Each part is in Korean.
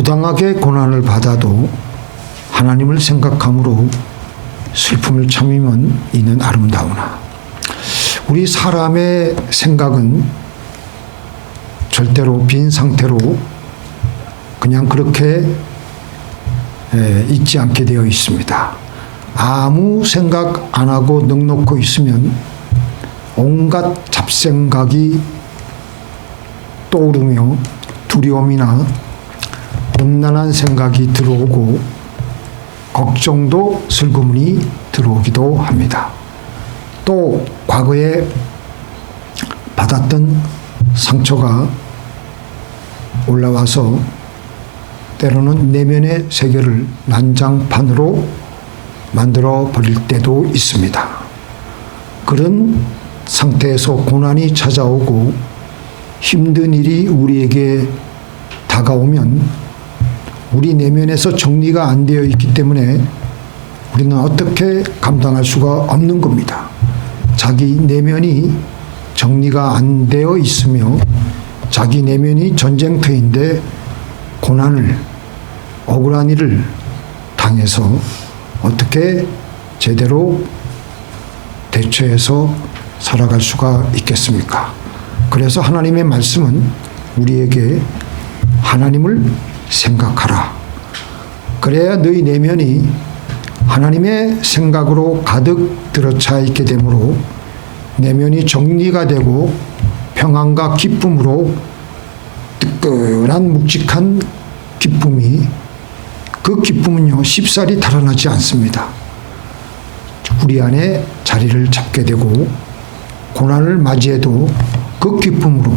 부당하게 고난을 받아도 하나님을 생각함으로 슬픔을 참으면 이는 아름다우나. 우리 사람의 생각은 절대로 빈 상태로 그냥 그렇게 있지 않게 되어 있습니다. 아무 생각 안 하고 넋놓고 있으면 온갖 잡생각이 떠오르며 두려움이나 음란한 생각이 들어오고 걱정도 슬그머니 들어오기도 합니다. 또 과거에 받았던 상처가 올라와서 때로는 내면의 세계를 난장판으로 만들어 버릴 때도 있습니다. 그런 상태에서 고난이 찾아오고 힘든 일이 우리에게 다가오면 우리 내면에서 정리가 안 되어 있기 때문에 우리는 어떻게 감당할 수가 없는 겁니다. 자기 내면이 정리가 안 되어 있으며 자기 내면이 전쟁터인데 고난을, 억울한 일을 당해서 어떻게 제대로 대처해서 살아갈 수가 있겠습니까? 그래서 하나님의 말씀은 우리에게 하나님을 생각하라. 그래야 너희 내면이 하나님의 생각으로 가득 들어차 있게 되므로 내면이 정리가 되고 평안과 기쁨으로 뜨끈한 묵직한 기쁨이, 그 기쁨은요 쉽사리 달아나지 않습니다. 우리 안에 자리를 잡게 되고 고난을 맞이해도 그 기쁨으로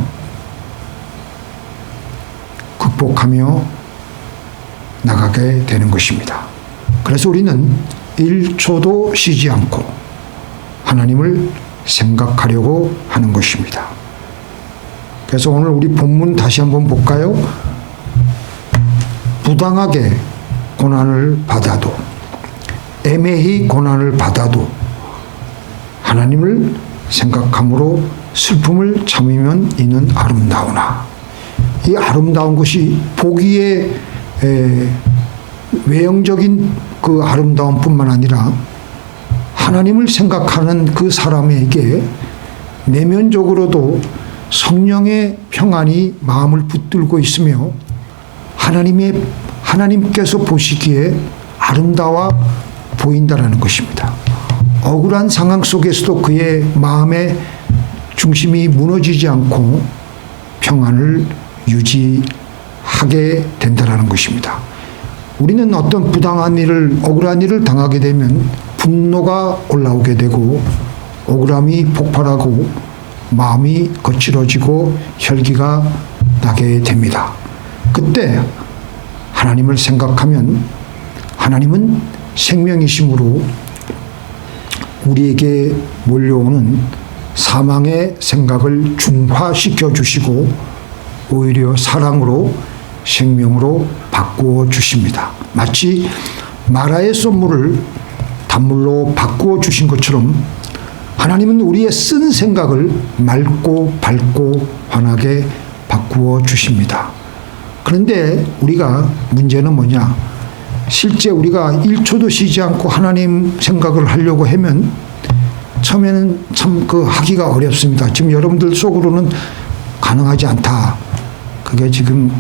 극복하며 나가게 되는 것입니다. 그래서 우리는 1초도 쉬지 않고 하나님을 생각하려고 하는 것입니다. 그래서 오늘 우리 본문 다시 한번 볼까요? 부당하게 고난을 받아도, 애매히 고난을 받아도 하나님을 생각함으로 슬픔을 참으면 이는 아름다우나. 이 아름다운 것이 보기에 외형적인 그 아름다움뿐만 아니라 하나님을 생각하는 그 사람에게 내면적으로도 성령의 평안이 마음을 붙들고 있으며 하나님께서 보시기에 아름다워 보인다라는 것입니다. 억울한 상황 속에서도 그의 마음의 중심이 무너지지 않고 평안을 유지하게 된다라는 것입니다. 우리는 어떤 부당한 일을, 억울한 일을 당하게 되면 분노가 올라오게 되고 억울함이 폭발하고 마음이 거칠어지고 혈기가 나게 됩니다. 그때 하나님을 생각하면 하나님은 생명이심으로 우리에게 몰려오는 사망의 생각을 중화시켜 주시고 오히려 사랑으로, 생명으로 바꾸어 주십니다. 마치 마라의 썬물을 단물로 바꾸어 주신 것처럼 하나님은 우리의 쓴 생각을 맑고 밝고 환하게 바꾸어 주십니다. 그런데 문제는 뭐냐? 실제 우리가 1초도 쉬지 않고 하나님 생각을 하려고 하면 처음에는 참 하기가 어렵습니다. 지금 여러분들 속으로는 가능하지 않다. 그게 지금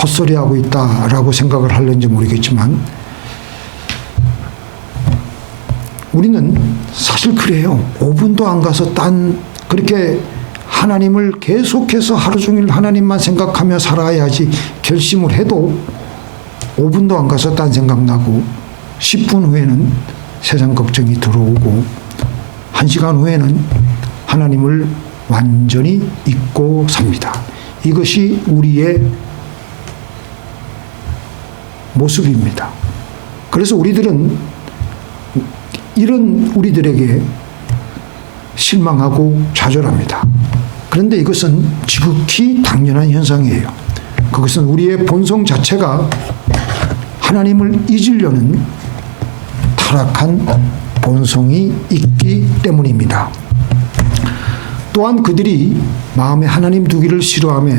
헛소리하고 있다라고 생각을 하는지 모르겠지만 우리는 사실 그래요. 5분도 안 가서 그렇게 하나님을 계속해서 하루 종일 하나님만 생각하며 살아야지 결심을 해도 5분도 안 가서 딴 생각 나고 10분 후에는 세상 걱정이 들어오고 1시간 후에는 하나님을 완전히 잊고 삽니다. 이것이 우리의 모습입니다. 그래서 우리들은 이런 우리들에게 실망하고 좌절합니다. 그런데 이것은 지극히 당연한 현상이에요. 그것은 우리의 본성 자체가 하나님을 잊으려는 타락한 본성이 있기 때문입니다. 또한 그들이 마음에 하나님 두기를 싫어하며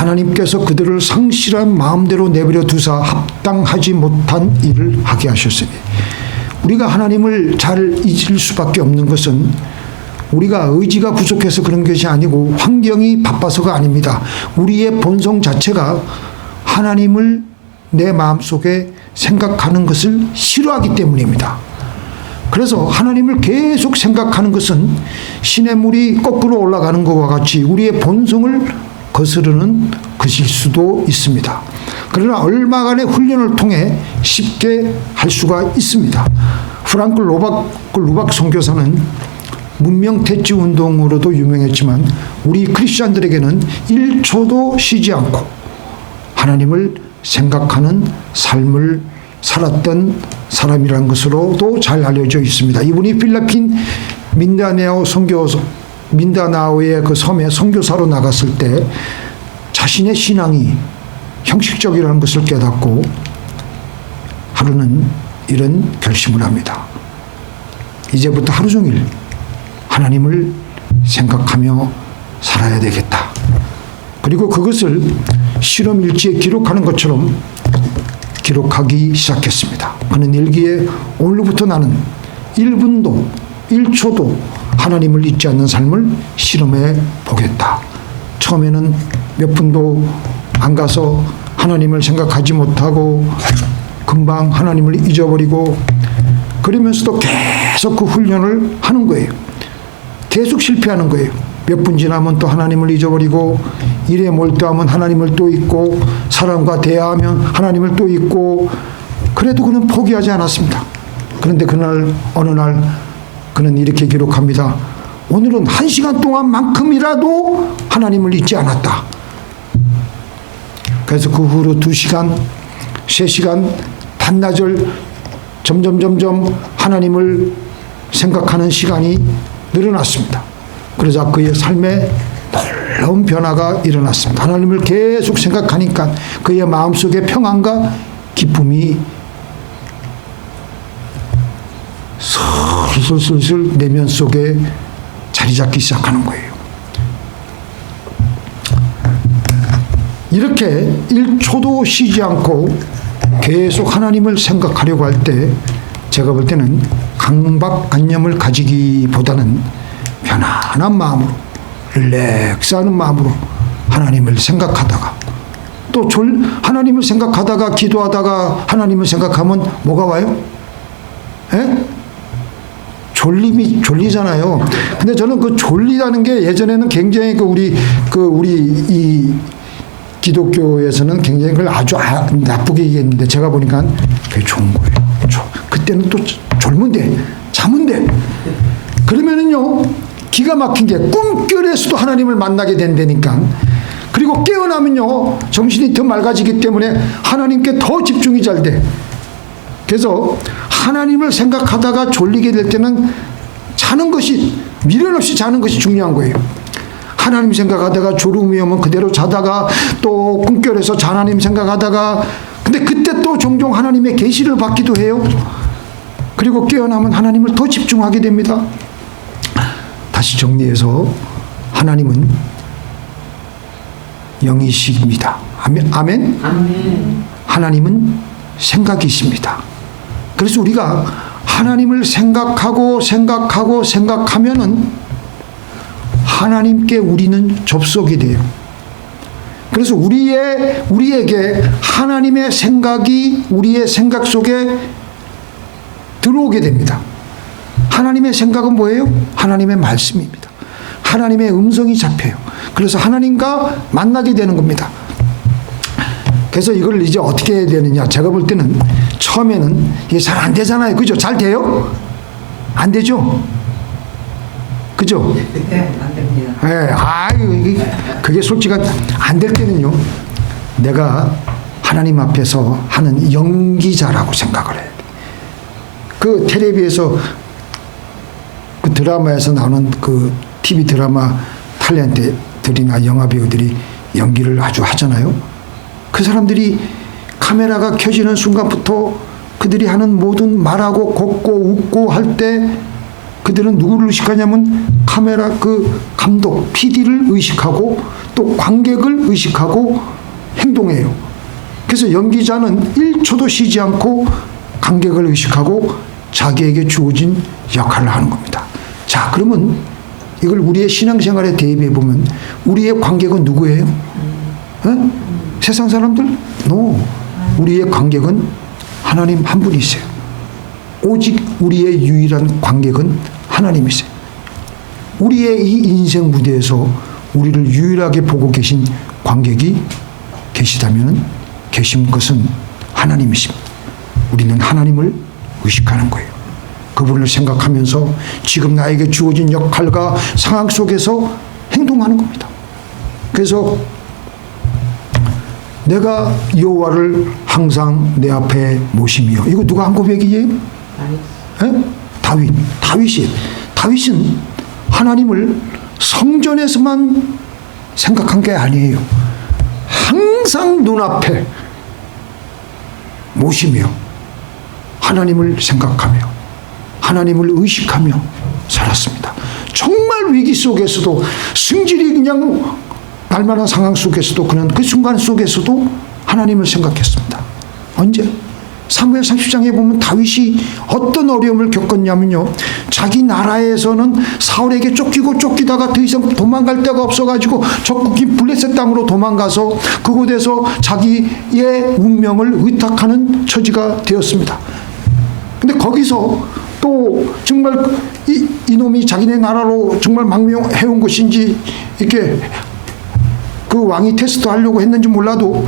하나님께서 그들을 상실한 마음대로 내버려 두사 합당하지 못한 일을 하게 하셨으니, 우리가 하나님을 잘 잊을 수밖에 없는 것은 우리가 의지가 부족해서 그런 것이 아니고 환경이 바빠서가 아닙니다. 우리의 본성 자체가 하나님을 내 마음속에 생각하는 것을 싫어하기 때문입니다. 그래서 하나님을 계속 생각하는 것은 시냇물이 거꾸로 올라가는 것과 같이 우리의 본성을 거스르는 것일 수도 있습니다. 그러나 얼마간의 훈련을 통해 쉽게 할 수가 있습니다. 프랑크 루박 선교사는 문명 퇴치 운동으로도 유명했지만 우리 크리스천들에게는 1초도 쉬지 않고 하나님을 생각하는 삶을 살았던 사람이라는 것으로도 잘 알려져 있습니다. 이분이 필리핀 민다나오의 그 섬에 선교사로 나갔을 때 자신의 신앙이 형식적이라는 것을 깨닫고 하루는 이런 결심을 합니다. 이제부터 하루 종일 하나님을 생각하며 살아야 되겠다. 그리고 그것을 실험 일지에 기록하는 것처럼 기록하기 시작했습니다. 그는 일기에 오늘부터 나는 1분도 1초도 하나님을 잊지 않는 삶을 실험해 보겠다. 처음에는 몇 분도 안 가서 하나님을 생각하지 못하고 금방 하나님을 잊어버리고 그러면서도 계속 그 훈련을 하는 거예요. 계속 실패하는 거예요. 몇 분 지나면 또 하나님을 잊어버리고 일에 몰두하면 하나님을 또 잊고 사람과 대화하면 하나님을 또 잊고 그래도 그는 포기하지 않았습니다. 그런데 그날 어느 날 그는 이렇게 기록합니다. 오늘은 1시간 동안만큼이라도 하나님을 잊지 않았다. 그래서 그 후로 2시간, 3시간 반나절 점점 하나님을 생각하는 시간이 늘어났습니다. 그러자 그의 삶에 놀라운 변화가 일어났습니다. 하나님을 계속 생각하니까 그의 마음속에 평안과 기쁨이 슬슬 내면 속에 자리 잡기 시작하는 거예요. 이렇게 1초도 쉬지 않고 계속 하나님을 생각하려고 할 때 제가 볼 때는 강박관념을 가지기보다는 편안한 마음으로 릴렉스하는 마음으로 하나님을 생각하다가 또 하나님을 생각하다가 기도하다가 하나님을 생각하면 뭐가 와요? 에? 졸리잖아요. 근데 저는 그 졸리다는 게 예전에는 굉장히 우리 이 기독교에서는 굉장히 그걸 아주 나쁘게 얘기했는데 제가 보니까 그게 좋은 거예요. 그때는 또 졸면 돼. 자면 돼. 그러면은요, 기가 막힌 게 꿈결에서도 하나님을 만나게 된다니까. 그리고 깨어나면요, 정신이 더 맑아지기 때문에 하나님께 더 집중이 잘 돼. 그래서 하나님을 생각하다가 졸리게 될 때는 자는 것이, 미련 없이 자는 것이 중요한 거예요. 하나님 생각하다가 졸음이 오면 그대로 자다가 또 꿈결에서 하나님 생각하다가 근데 그때 또 종종 하나님의 계시를 받기도 해요. 그리고 깨어나면 하나님을 더 집중하게 됩니다. 다시 정리해서 하나님은 영이십니다. 아멘? 아멘. 하나님은 생각이십니다. 그래서 우리가 하나님을 생각하면은 하나님께 우리는 접속이 돼요. 그래서 우리에게 하나님의 생각이 우리의 생각 속에 들어오게 됩니다. 하나님의 생각은 뭐예요? 하나님의 말씀입니다. 하나님의 음성이 잡혀요. 그래서 하나님과 만나게 되는 겁니다. 그래서 이걸 이제 어떻게 해야 되느냐? 제가 볼 때는 처음에는 이게 잘 안 되잖아요. 그죠? 잘 돼요? 안 되죠? 그죠? 안 됩니다. 네, 그게 솔직히 안 될 때는요, 내가 하나님 앞에서 하는 연기자라고 생각을 해요. 그 텔레비에서 그 드라마에서 나오는 그 TV 드라마 탤런트들이나 영화 배우들이 연기를 아주 하잖아요. 그 사람들이 카메라가 켜지는 순간부터 그들이 하는 모든 말하고 걷고 웃고 할 때 그들은 누구를 의식하냐면 카메라 그 감독, PD를 의식하고 또 관객을 의식하고 행동해요. 그래서 연기자는 1초도 쉬지 않고 관객을 의식하고 자기에게 주어진 역할을 하는 겁니다. 자, 그러면 이걸 우리의 신앙생활에 대입해 보면 우리의 관객은 누구예요? 세상 사람들? No. 우리의 관객은 하나님 한 분이세요. 오직 우리의 유일한 관객은 하나님이세요. 우리의 이 인생 무대에서 우리를 유일하게 보고 계신 관객이 계시다면 계신 것은 하나님이십니다. 우리는 하나님을 의식하는 거예요. 그분을 생각하면서 지금 나에게 주어진 역할과 상황 속에서 행동하는 겁니다. 그래서 내가 여호와를 항상 내 앞에 모시며, 이거 누가 한 고백이에요? 다윗은 하나님을 성전에서만 생각한 게 아니에요. 항상 눈앞에 모시며 하나님을 생각하며 하나님을 의식하며 살았습니다. 정말 위기 속에서도, 승질이 그냥 날만한 상황 속에서도, 그는 그 순간 속에서도 하나님을 생각했습니다. 언제? 사무엘 30장에 보면 다윗이 어떤 어려움을 겪었냐면요, 자기 나라에서는 사울에게 쫓기다가 더 이상 도망갈 데가 없어가지고 적국인 블레셋 땅으로 도망가서 그곳에서 자기의 운명을 의탁하는 처지가 되었습니다. 근데 거기서 또 정말 이놈이 자기네 나라로 정말 망명해온 것인지 이렇게 그 왕이 테스트하려고 했는지 몰라도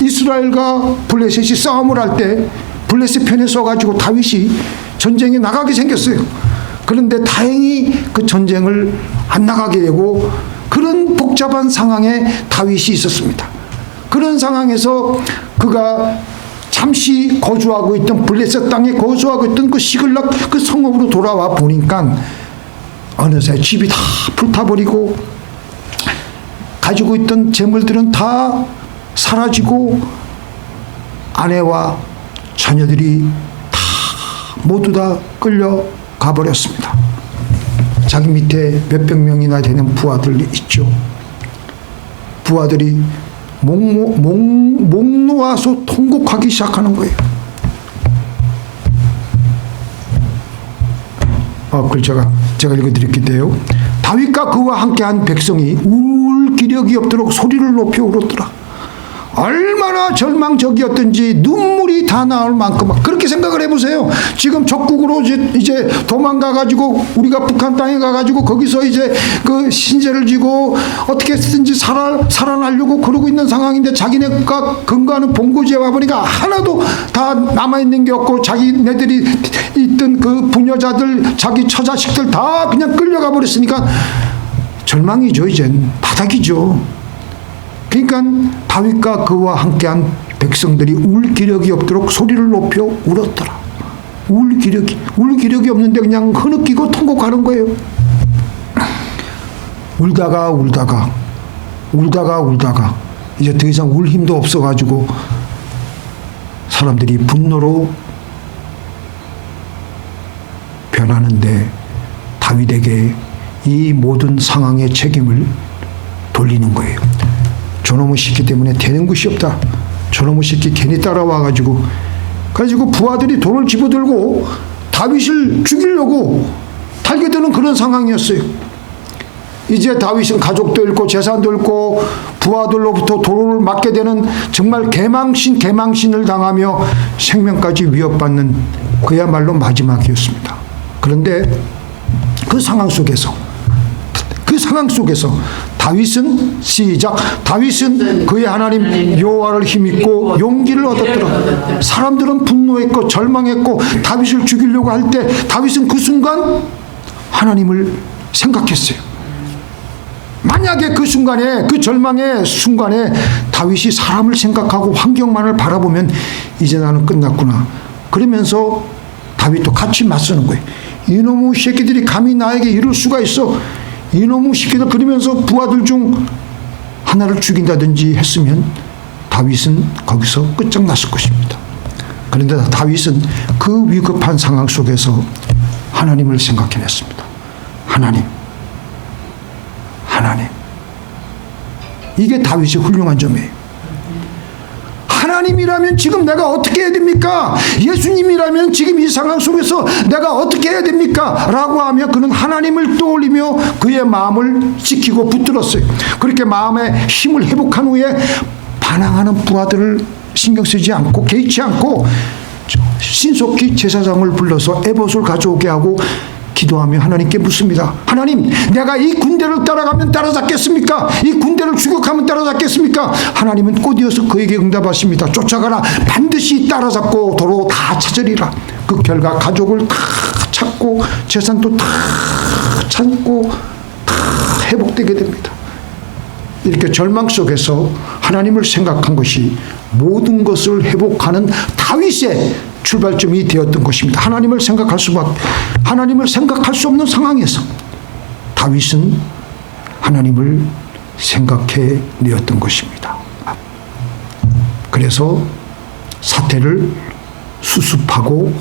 이스라엘과 블레셋이 싸움을 할 때 블레셋 편에 서가지고 다윗이 전쟁에 나가게 생겼어요. 그런데 다행히 그 전쟁을 안 나가게 되고 그런 복잡한 상황에 다윗이 있었습니다. 그런 상황에서 그가 잠시 거주하고 있던 블레셋 땅에 거주하고 있던 그 시글락 그 성읍으로 돌아와 보니까 어느새 집이 다 불타버리고 가지고 있던 재물들은 다 사라지고 아내와 자녀들이 다 모두 다 끌려가 버렸습니다. 자기 밑에 몇백 명이나 되는 부하들이 있죠. 부하들이 목 놓아서 통곡하기 시작하는 거예요. 그걸 제가 읽어드릴게요. 다윗과 그와 함께한 백성이 울 기력이 없도록 소리를 높여 울었더라. 얼마나 절망적이었던지 눈물이 다 나올 만큼 그렇게 생각을 해보세요. 지금 적국으로 이제 도망가가지고 우리가 북한 땅에 가가지고 거기서 이제 그 신세를 지고 어떻게 쓰든지 살아나려고 그러고 있는 상황인데 자기네가 근거하는 본고지에 와보니까 하나도 다 남아있는 게 없고 자기네들이 있던 그 부녀자들 자기 처자식들 다 그냥 끌려가 버렸으니까 절망이죠. 이젠 바닥이죠. 그러니까 다윗과 그와 함께한 백성들이 울 기력이 없도록 소리를 높여 울었더라. 울 기력이 없는데 그냥 흐느끼고 통곡하는 거예요. 울다가 이제 더 이상 울 힘도 없어가지고 사람들이 분노로 변하는데 다윗에게 이 모든 상황의 책임을 돌리는 거예요. 저놈의 시키 때문에 되는 것이 없다. 저놈의 시키 괜히 따라와가지고 부하들이 돌을 집어들고 다윗을 죽이려고 달겨드는 그런 상황이었어요. 이제 다윗은 가족도 잃고 재산도 잃고 부하들로부터 돌을 맞게 되는 정말 개망신을 당하며 생명까지 위협받는 그야말로 마지막이었습니다. 그런데 그 상황 속에서 다윗은 그의 하나님 여호와를 힘입고 용기를 얻었더라. 사람들은 분노했고 절망했고 다윗을 죽이려고 할 때 다윗은 그 순간 하나님을 생각했어요. 만약에 그 순간에, 그 절망의 순간에 다윗이 사람을 생각하고 환경만을 바라보면 이제 나는 끝났구나. 그러면서 다윗도 같이 맞서는 거예요. 이놈의 새끼들이 감히 나에게 이럴 수가 있어. 이놈의 새끼들. 그러면서 부하들 중 하나를 죽인다든지 했으면 다윗은 거기서 끝장났을 것입니다. 그런데 다윗은 그 위급한 상황 속에서 하나님을 생각해냈습니다. 하나님. 이게 다윗의 훌륭한 점이에요. 하나님이라면 지금 내가 어떻게 해야 됩니까? 예수님이라면 지금 이 상황 속에서 내가 어떻게 해야 됩니까? 라고 하며 그는 하나님을 떠올리며 그의 마음을 지키고 붙들었어요. 그렇게 마음의 힘을 회복한 후에 반항하는 부하들을 신경 쓰지 않고 개의치 않고 신속히 제사장을 불러서 에봇을 가져오게 하고 기도하며 하나님께 묻습니다. 하나님, 내가 이 군대를 따라가면 따라잡겠습니까? 이 군대를 추격하면 따라잡겠습니까? 하나님은 곧이어서 그에게 응답하십니다. 쫓아가라. 반드시 따라잡고 도로 다 찾으리라. 그 결과 가족을 다 찾고 재산도 다 찾고 다 회복되게 됩니다. 이렇게 절망 속에서 하나님을 생각한 것이 모든 것을 회복하는 다윗의 출발점이 되었던 것입니다. 하나님을 생각할 수 없는 상황에서 다윗은 하나님을 생각해 내었던 것입니다. 그래서 사태를 수습하고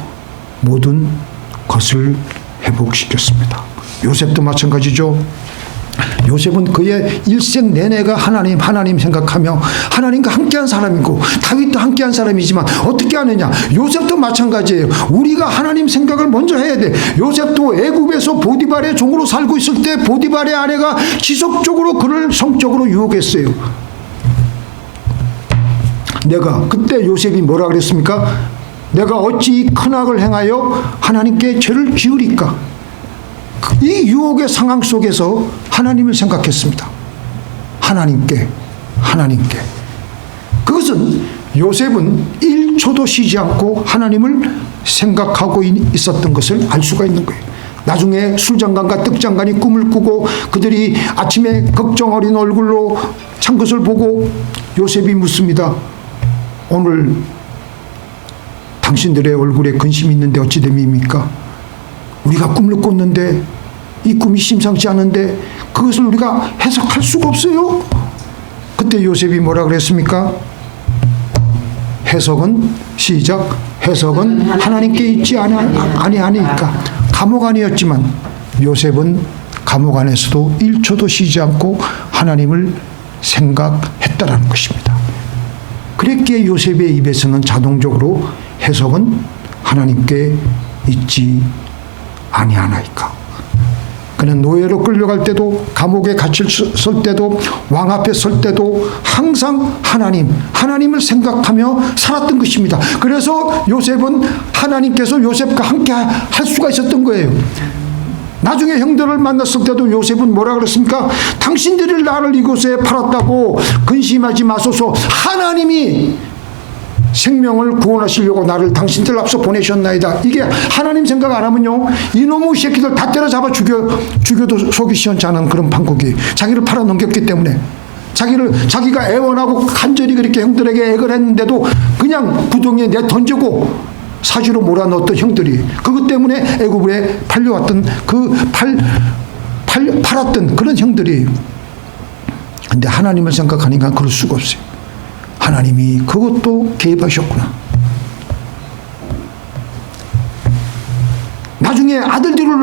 모든 것을 회복시켰습니다. 요셉도 마찬가지죠. 요셉은 그의 일생 내내가 하나님 생각하며 하나님과 함께한 사람이고 다윗도 함께한 사람이지만 어떻게 하느냐. 요셉도 마찬가지예요. 우리가 하나님 생각을 먼저 해야 돼. 요셉도 애굽에서 보디발의 종으로 살고 있을 때 보디발의 아내가 지속적으로 그를 성적으로 유혹했어요. 그때 요셉이 뭐라 그랬습니까? 내가 어찌 이 큰 악을 행하여 하나님께 죄를 지으리까? 이 유혹의 상황 속에서 하나님을 생각했습니다. 하나님께. 그것은 요셉은 1초도 쉬지 않고 하나님을 생각하고 있었던 것을 알 수가 있는 거예요. 나중에 술장관과 떡장관이 꿈을 꾸고 그들이 아침에 걱정 어린 얼굴로 찬 것을 보고 요셉이 묻습니다. 오늘 당신들의 얼굴에 근심이 있는데 어찌 됨입니까? 우리가 꿈을 꿨는데 이 꿈이 심상치 않은데 그것을 우리가 해석할 수가 없어요. 그때 요셉이 뭐라 그랬습니까? 해석은 하나님께 있지 아니하니까. 감옥 안이었지만 요셉은 감옥 안에서도 1초도 쉬지 않고 하나님을 생각했다라는 것입니다. 그랬기에 요셉의 입에서는 자동적으로 해석은 하나님께 있지 아니하나이까. 그는 노예로 끌려갈 때도 감옥에 갇힐 설 때도 왕 앞에 설 때도 항상 하나님을 생각하며 살았던 것입니다. 그래서 요셉은 하나님께서 요셉과 함께 할 수가 있었던 거예요. 나중에 형들을 만났을 때도 요셉은 뭐라 그랬습니까? 당신들이 나를 이곳에 팔았다고 근심하지 마소서. 하나님이 생명을 구원하시려고 나를 당신들 앞서 보내셨나이다. 이게 하나님 생각 안 하면요, 이놈의 새끼들 다 때려잡아 죽여도 속이 시원치 않은 그런 판국이 자기를 팔아넘겼기 때문에 자기가 애원하고 간절히 그렇게 형들에게 애걸 했는데도 그냥 구덩이에 내던지고 사지로 몰아넣었던 형들이 그것 때문에 애굽에 팔려왔던 팔았던 그런 형들이. 근데 하나님을 생각하니까 그럴 수가 없어요. 하나님이 그것도 개입하셨구나. 나중에 아들들을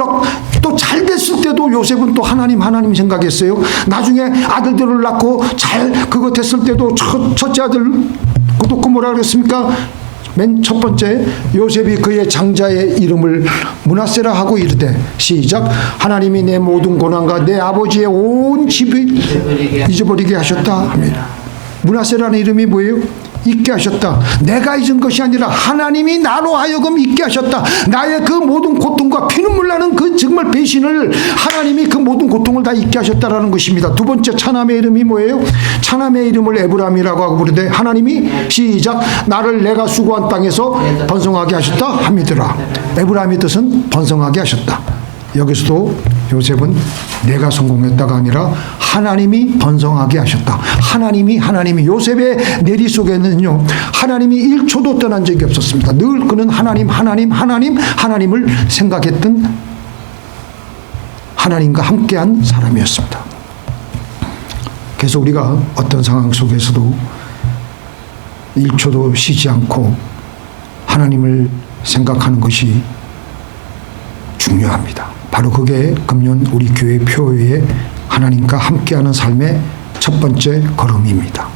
또 잘 됐을 때도 요셉은 또 하나님 생각했어요. 나중에 아들들을 낳고 잘 그거 됐을 때도 첫째 아들 그것도 뭐라 그랬습니까? 맨 첫 번째 요셉이 그의 장자의 이름을 므낫세라 하고 이르되 시작. 하나님이 내 모든 고난과 내 아버지의 온 집을 잊어버리게 하셨다 합니다. 므낫세라는 이름이 뭐예요? 잊게 하셨다. 내가 잊은 것이 아니라 하나님이 나로 하여금 잊게 하셨다. 나의 그 모든 고통과 피눈물 나는 그 정말 배신을 하나님이 그 모든 고통을 다 잊게 하셨다라는 것입니다. 두 번째 차남의 이름이 뭐예요? 차남의 이름을 에브라임이라고 하고 부르되 하나님이 시작. 나를 내가 수고한 땅에서 번성하게 하셨다 함이더라. 에브라임의 뜻은 번성하게 하셨다. 여기서도 요셉은 내가 성공했다가 아니라 하나님이 번성하게 하셨다. 하나님이 요셉의 내리 속에는요, 하나님이 1초도 떠난 적이 없었습니다. 늘 그는 하나님을 생각했던 하나님과 함께한 사람이었습니다. 그래서 우리가 어떤 상황 속에서도 1초도 쉬지 않고 하나님을 생각하는 것이 중요합니다. 바로 그게 금년 우리 교회 표어의 하나님과 함께하는 삶의 첫 번째 걸음입니다.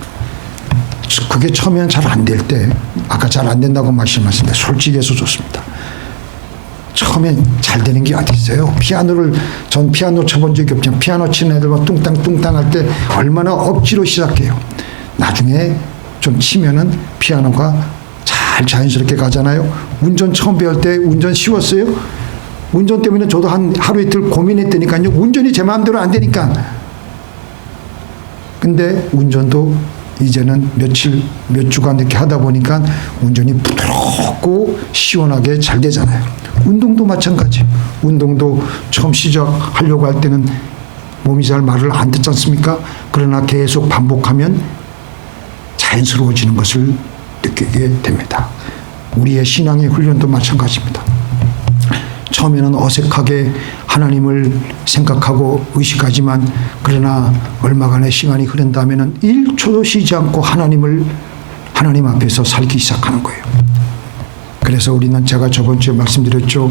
그게 처음에는 잘 안 될 때, 아까 잘 안 된다고 말씀하셨는데 솔직해서 좋습니다. 처음엔 잘 되는 게 어디 있어요? 전 피아노 쳐본 적이 없지만 피아노 치는 애들만 뚱땅뚱땅 할 때 얼마나 억지로 시작해요. 나중에 좀 치면은 피아노가 잘 자연스럽게 가잖아요. 운전 처음 배울 때 운전 쉬웠어요? 운전 때문에 저도 하루 이틀 고민했다니까요. 운전이 제 마음대로 안 되니까. 근데 운전도 이제는 몇 주간 이렇게 하다 보니까 운전이 부드럽고 시원하게 잘 되잖아요. 운동도 마찬가지. 운동도 처음 시작하려고 할 때는 몸이 잘 말을 안 듣지 않습니까? 그러나 계속 반복하면 자연스러워지는 것을 느끼게 됩니다. 우리의 신앙의 훈련도 마찬가지입니다. 처음에는 어색하게 하나님을 생각하고 의식하지만 그러나 얼마간의 시간이 흐른 다음에는 1초도 쉬지 않고 하나님 앞에서 살기 시작하는 거예요. 그래서 우리는 제가 저번 주에 말씀드렸죠.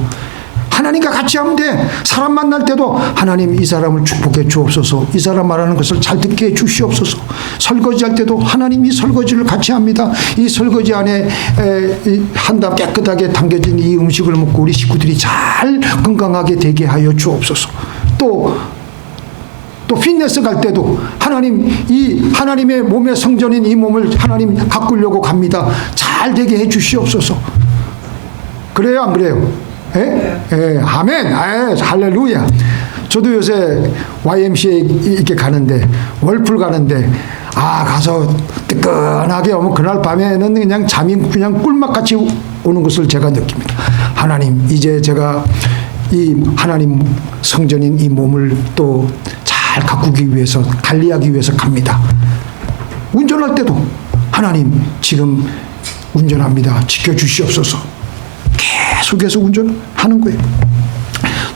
하나님과 같이 하면 돼. 사람 만날 때도 하나님 이 사람을 축복해 주옵소서. 이 사람 말하는 것을 잘 듣게 해 주시옵소서. 설거지할 때도 하나님 이 설거지를 같이 합니다. 이 설거지 안에 한답 깨끗하게 담겨진 이 음식을 먹고 우리 식구들이 잘 건강하게 되게 하여 주옵소서. 또 피트니스 갈 때도 하나님의 몸의 성전인 이 몸을 하나님 가꾸려고 갑니다. 잘 되게 해 주시옵소서. 그래요, 안 그래요? 아멘. 할렐루야. 저도 요새 YMCA 이렇게 가는데, 월풀 가는데, 가서 뜨끈하게 오면 그날 밤에는 그냥 잠이 그냥 꿀맛같이 오는 것을 제가 느낍니다. 하나님, 이제 제가 이 하나님 성전인 이 몸을 또 잘 가꾸기 위해서, 관리하기 위해서 갑니다. 운전할 때도 하나님, 지금 운전합니다. 지켜주시옵소서. 계속해서 운전하는 거예요.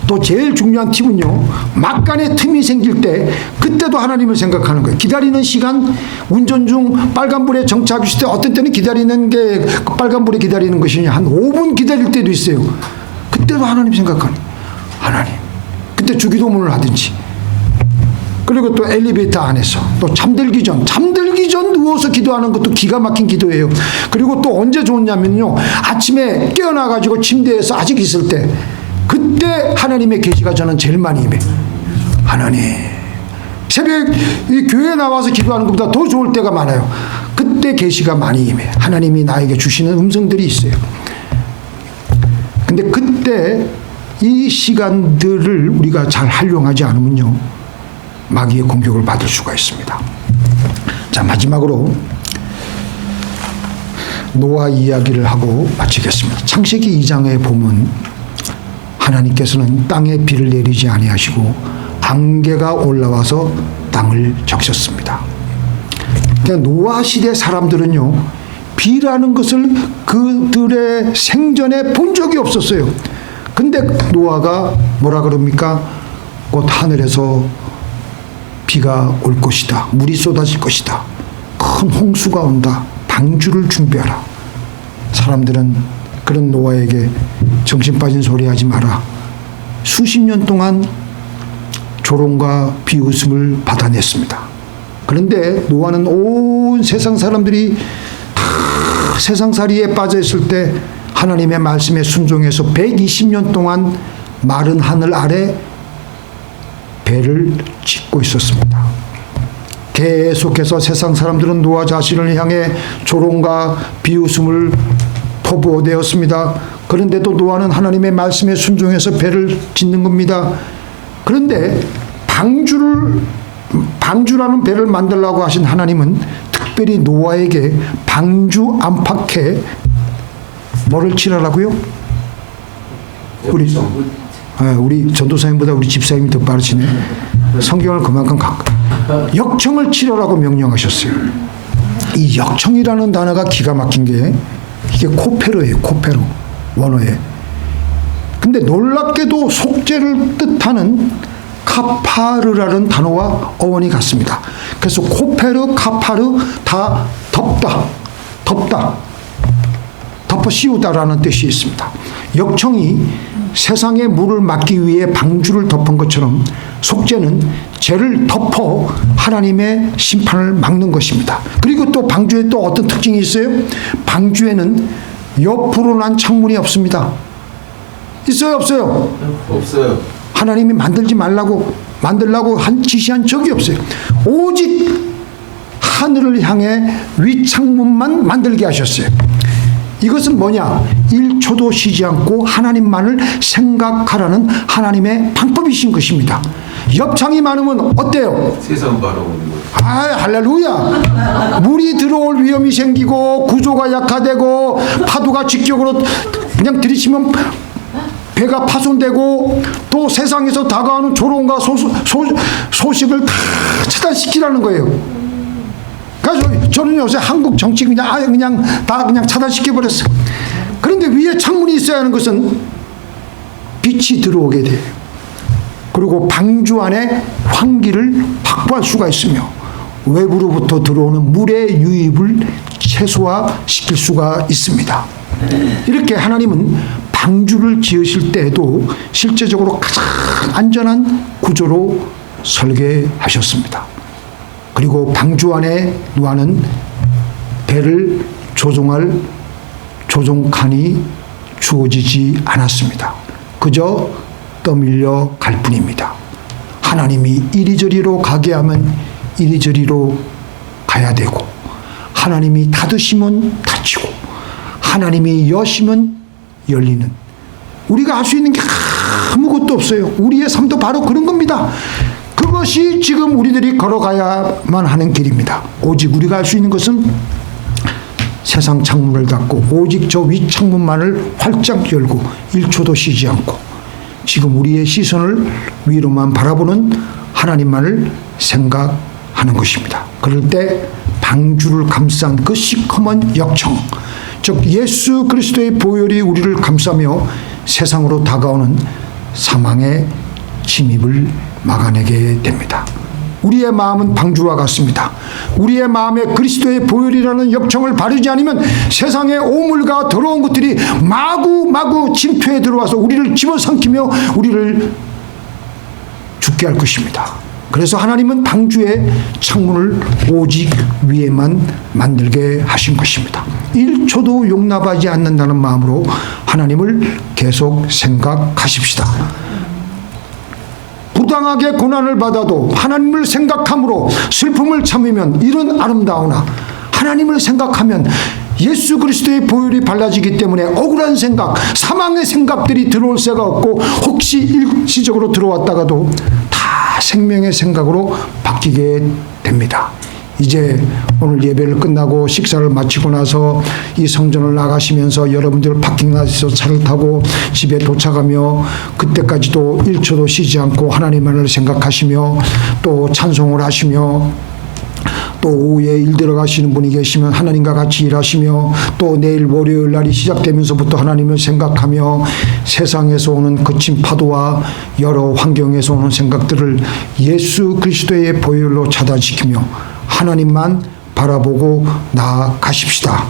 또 제일 중요한 팁은요, 막간에 틈이 생길 때 그때도 하나님을 생각하는 거예요. 기다리는 시간, 운전 중 빨간불에 정차하실 때 어떤 때는 기다리는 게 빨간불에 기다리는 것이 한 5분 기다릴 때도 있어요. 그때도 하나님 생각하는 거예요. 하나님, 그때 주기도문을 하든지, 그리고 또 엘리베이터 안에서 또 잠들기 전 누워서 기도하는 것도 기가 막힌 기도예요. 그리고 또 언제 좋냐면요, 아침에 깨어나가지고 침대에서 아직 있을 때, 그때 하나님의 계시가 저는 제일 많이 임해요. 하나님, 새벽 이 교회에 나와서 기도하는 것보다 더 좋을 때가 많아요. 그때 계시가 많이 임해요. 하나님이 나에게 주시는 음성들이 있어요. 근데 그때 이 시간들을 우리가 잘 활용하지 않으면요, 마귀의 공격을 받을 수가 있습니다. 자, 마지막으로 노아 이야기를 하고 마치겠습니다. 창세기 2장에 보면 하나님께서는 땅에 비를 내리지 아니하시고 안개가 올라와서 땅을 적셨습니다. 그러니까 노아 시대 사람들은요, 비라는 것을 그들의 생전에 본 적이 없었어요. 근데 노아가 뭐라 그럽니까? 곧 하늘에서 비가 올 것이다. 물이 쏟아질 것이다. 큰 홍수가 온다. 방주를 준비하라. 사람들은 그런 노아에게 정신 빠진 소리 하지 마라. 수십 년 동안 조롱과 비웃음을 받아냈습니다. 그런데 노아는 온 세상 사람들이 다 세상살이에 빠져 있을 때 하나님의 말씀에 순종해서 120년 동안 마른 하늘 아래 배를 짓고 있었습니다. 계속해서 세상 사람들은 노아 자신을 향해 조롱과 비웃음을 퍼부어대었습니다. 그런데도 노아는 하나님의 말씀에 순종해서 배를 짓는 겁니다. 그런데 방주라는 배를 만들라고 하신 하나님은 특별히 노아에게 방주 안팎에 뭐를 칠하라고요? 우리 전도사님보다 우리 집사님이 더 빠르시네. 성경을 그만큼 역청을 치료라고 명령하셨어요. 이 역청이라는 단어가 기가 막힌 게 이게 코페르예요. 코페르 원어에. 근데 놀랍게도 속죄를 뜻하는 카파르라는 단어와 어원이 같습니다. 그래서 코페르, 카파르 다 덮다, 덮어 씌우다라는 뜻이 있습니다. 역청이 세상의 물을 막기 위해 방주를 덮은 것처럼 속죄는 죄를 덮어 하나님의 심판을 막는 것입니다. 그리고 또 방주에 또 어떤 특징이 있어요? 방주에는 옆으로 난 창문이 없습니다. 있어요, 없어요? 없어요. 하나님이 만들라고 지시한 적이 없어요. 오직 하늘을 향해 윗창문만 만들게 하셨어요. 이것은 뭐냐? 1초도 쉬지 않고 하나님만을 생각하라는 하나님의 방법이신 것입니다. 옆창이 많으면 어때요? 세상 바라보는 거예요. 할렐루야. 물이 들어올 위험이 생기고 구조가 약화되고 파도가 직격으로 그냥 들이치면 배가 파손되고 또 세상에서 다가오는 조롱과 소식을 다 차단시키라는 거예요. 그래서 저는 요새 한국 정치 그냥 차단시켜버렸어요. 그런데 위에 창문이 있어야 하는 것은 빛이 들어오게 돼요. 그리고 방주 안에 환기를 확보할 수가 있으며 외부로부터 들어오는 물의 유입을 최소화시킬 수가 있습니다. 이렇게 하나님은 방주를 지으실 때에도 실제적으로 가장 안전한 구조로 설계하셨습니다. 그리고 방주 안에 누하는 배를 조종할 조종칸이 주어지지 않았습니다. 그저 떠밀려 갈 뿐입니다. 하나님이 이리저리로 가게 하면 이리저리로 가야 되고, 하나님이 닫으시면 닫히고, 하나님이 여시면 열리는, 우리가 할 수 있는 게 아무것도 없어요. 우리의 삶도 바로 그런 겁니다. 그것이 지금 우리들이 걸어가야만 하는 길입니다. 오직 우리가 할 수 있는 것은 세상 창문을 닫고 오직 저 윗창문만을 활짝 열고 1초도 쉬지 않고 지금 우리의 시선을 위로만 바라보는 하나님만을 생각하는 것입니다. 그럴 때 방주를 감싼 그 시커먼 역청, 즉 예수 그리스도의 보혈이 우리를 감싸며 세상으로 다가오는 사망의 침입을 막아내게 됩니다. 우리의 마음은 방주와 같습니다. 우리의 마음에 그리스도의 보혈이라는 역청을 바르지 않으면 세상의 오물과 더러운 것들이 마구 침투해 들어와서 우리를 집어삼키며 우리를 죽게 할 것입니다. 그래서 하나님은 방주의 창문을 오직 위에만 만들게 하신 것입니다. 1초도 용납하지 않는다는 마음으로 하나님을 계속 생각하십시다. 부당하게 고난을 받아도 하나님을 생각함으로 슬픔을 참으면 이런 아름다우나, 하나님을 생각하면 예수 그리스도의 보혈이 발라지기 때문에 억울한 생각, 사망의 생각들이 들어올 새가 없고 혹시 일시적으로 들어왔다가도 다 생명의 생각으로 바뀌게 됩니다. 이제 오늘 예배를 끝나고 식사를 마치고 나서 이 성전을 나가시면서 여러분들 파킹라에서 차를 타고 집에 도착하며 그때까지도 1초도 쉬지 않고 하나님만을 생각하시며 또 찬송을 하시며 또 오후에 일 들어가시는 분이 계시면 하나님과 같이 일하시며 또 내일 월요일 날이 시작되면서부터 하나님을 생각하며 세상에서 오는 거친 파도와 여러 환경에서 오는 생각들을 예수 그리스도의 보혈로 차단시키며 하나님만 바라보고 나아가십시다.